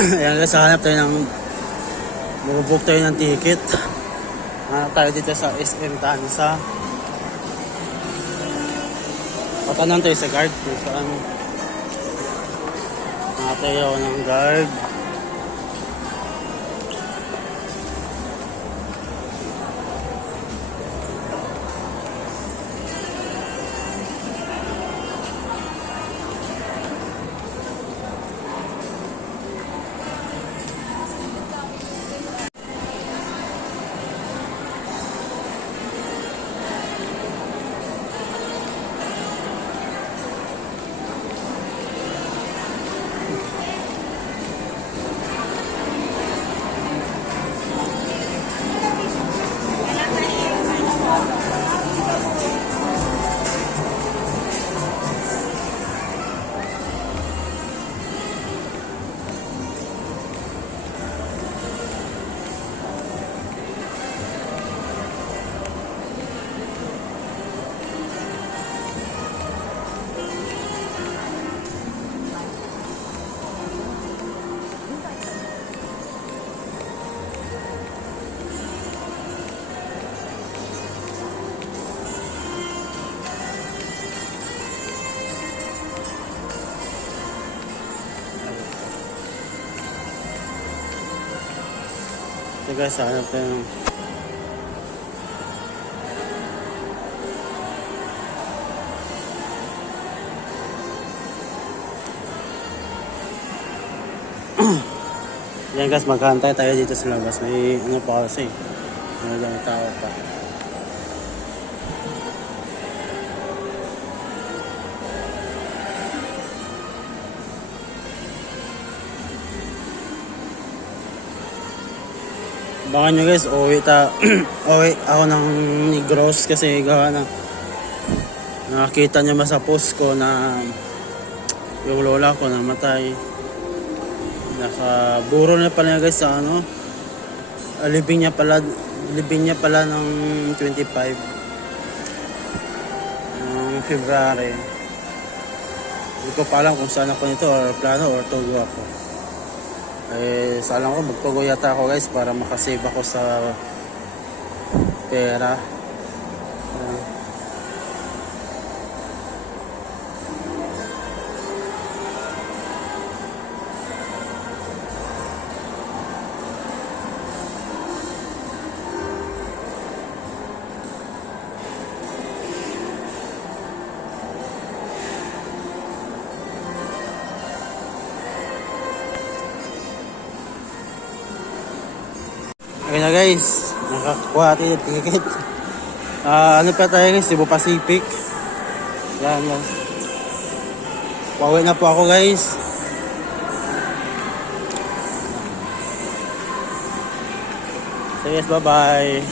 Ayan guys, hanap tayo ng mag-book tayo ng ticket. Hanap tayo dito sa SM Tansa. Patanong tayo sa guard kung saan. Hanap tayo ng guard. So guys, hanap tayo ng yan guys, maghantay tayo dito sa labas. May ano pa kasi, may tao pa. Baka nyo guys, uwi ako ng Negros kasi gawa na nakakita nyo ba sa post ko na yung lola ko namatay. Nasa buro na pala guys sa ano, libing niya pala ng 25 ng February. Hindi ko pa alam kung saan ako nito or plano or tugo ako. Salang ko magtugo yata ako guys para makasave ako sa pera. Okay na guys, nakakuha natin yung ticket. Ano pa tayo guys, Cebu Pacific. Yan guys. Pauwi na po ako guys. So yes, bye bye.